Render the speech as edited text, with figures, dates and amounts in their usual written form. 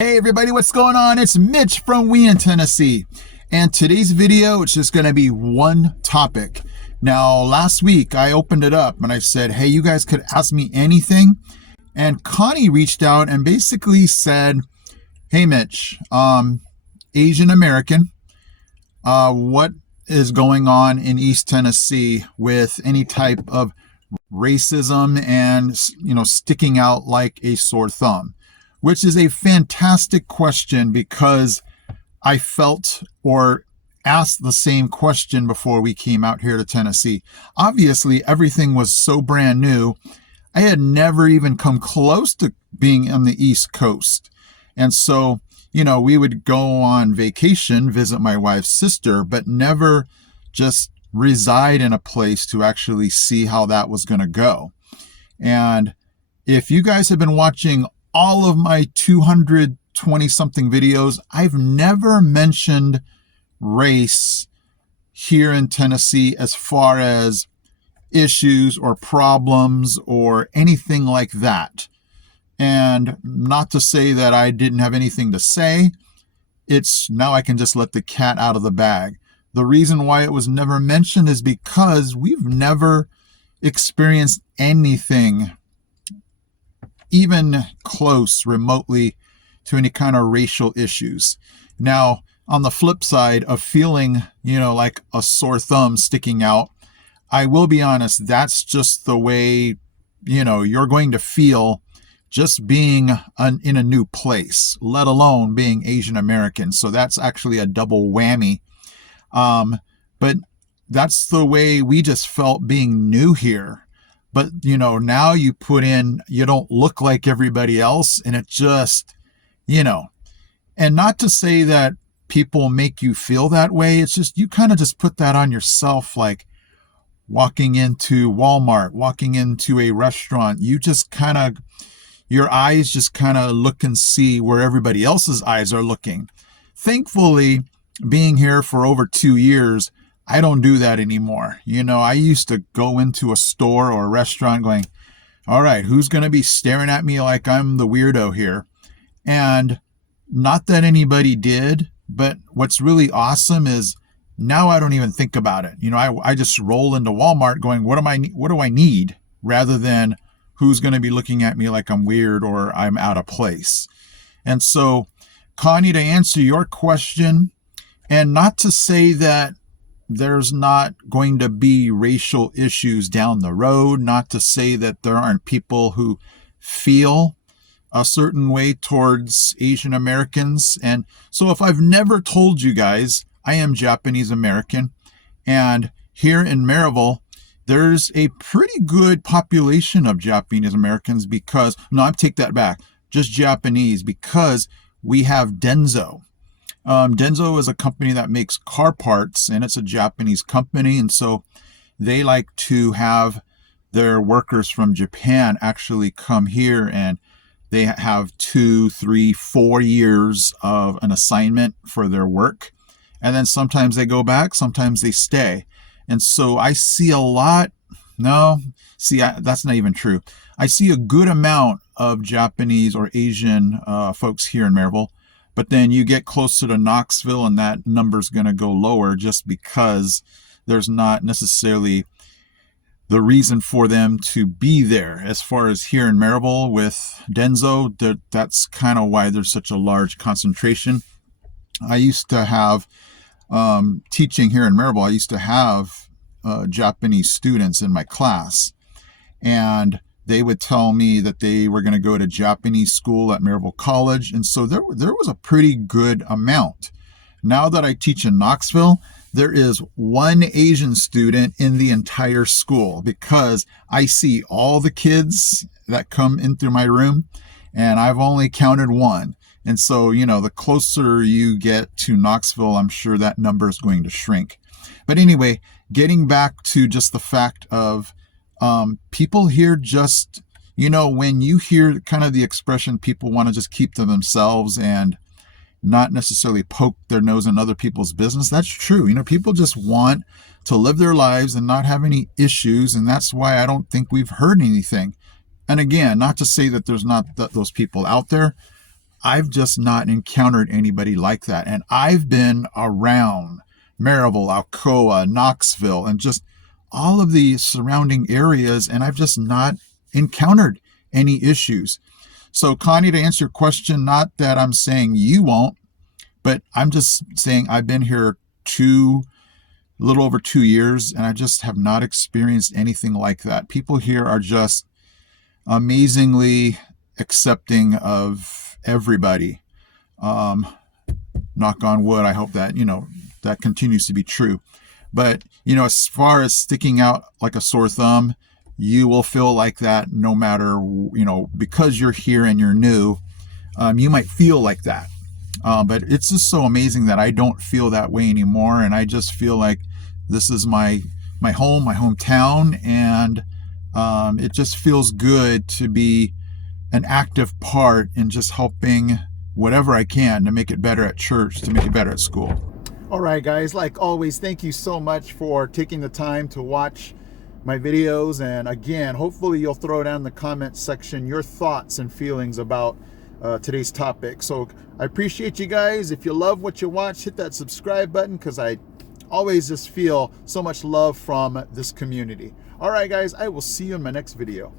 Hey everybody, what's going on? It's Mitch from We in Tennessee. And today's video, it's just going to be one topic. Now, last week I opened it up and I said, hey, you guys could ask me anything. And Connie reached out and basically said, hey Mitch, Asian American, what is going on in East Tennessee with any type of racism and, sticking out like a sore thumb? Which is a fantastic question because I felt or asked the same question before we came out here to Tennessee. Obviously, everything was so brand new. I had never even come close to being on the East Coast. And so, we would go on vacation, visit my wife's sister, but never just reside in a place to actually see how that was going to go. And if you guys have been watching all of my 220 something videos, I've never mentioned race here in Tennessee as far as issues or problems or anything like that. And not to say that I didn't have anything to say. It's now I can just let the cat out of the bag. The reason why it was never mentioned is because we've never experienced anything even close remotely to any kind of racial issues. Now, on the flip side of feeling, like a sore thumb sticking out, I will be honest, that's just the way, you're going to feel just being in a new place, let alone being Asian American. So that's actually a double whammy. But that's the way we just felt being new here. But, now you put in, you don't look like everybody else. And it just, and not to say that people make you feel that way. It's just, you kind of just put that on yourself, like walking into Walmart, walking into a restaurant. You just kind of, your eyes just kind of look and see where everybody else's eyes are looking. Thankfully, being here for over 2 years, I don't do that anymore. I used to go into a store or a restaurant going, all right, who's going to be staring at me like I'm the weirdo here? And not that anybody did, but what's really awesome is now I don't even think about it. I just roll into Walmart going, what do I need? Rather than who's going to be looking at me like I'm weird or I'm out of place. And so, Connie, to answer your question, and not to say that there's not going to be racial issues down the road, not to say that there aren't people who feel a certain way towards Asian Americans. And so if I've never told you guys, I am Japanese American. And here in Maryville, there's a pretty good population of Japanese Americans because, no, I take that back, just Japanese, because we have Denso. Denso is a company that makes car parts, and it's a Japanese company. And so they like to have their workers from Japan actually come here, and they have 2, 3, 4 years of an assignment for their work. And then sometimes they go back, sometimes they stay. And so I see a lot. That's not even true. I see a good amount of Japanese or Asian folks here in Maryville. But then you get closer to Knoxville and that number's going to go lower just because there's not necessarily the reason for them to be there. As far as here in Maryville with Denso, that's kind of why there's such a large concentration. I used to have, teaching here in Maryville, I used to have Japanese students in my class. And they would tell me that they were going to go to Japanese school at Maryville College. And so there was a pretty good amount. Now that I teach in Knoxville, there is one Asian student in the entire school because I see all the kids that come in through my room and I've only counted one. And so, the closer you get to Knoxville, I'm sure that number is going to shrink. But anyway, getting back to just the fact of people here just, when you hear kind of the expression, people want to just keep to themselves and not necessarily poke their nose in other people's business. That's true. People just want to live their lives and not have any issues. And that's why I don't think we've heard anything. And again, not to say that there's not those people out there, I've just not encountered anybody like that. And I've been around Maryville, Alcoa, Knoxville, and just all of the surrounding areas, and I've just not encountered any issues. So, Connie, to answer your question, not that I'm saying you won't, but I'm just saying I've been here a little over 2 years, and I just have not experienced anything like that. People here are just amazingly accepting of everybody. Knock on wood. I hope that, that continues to be true. But, as far as sticking out like a sore thumb, you will feel like that no matter, because you're here and you're new, you might feel like that. But it's just so amazing that I don't feel that way anymore. And I just feel like this is my home, my hometown. And it just feels good to be an active part in just helping whatever I can to make it better at church, to make it better at school. All right, guys, like always, thank you so much for taking the time to watch my videos. And again, hopefully you'll throw down in the comments section your thoughts and feelings about today's topic. So I appreciate you guys. If you love what you watch, hit that subscribe button, because I always just feel so much love from this community. All right, guys, I will see you in my next video.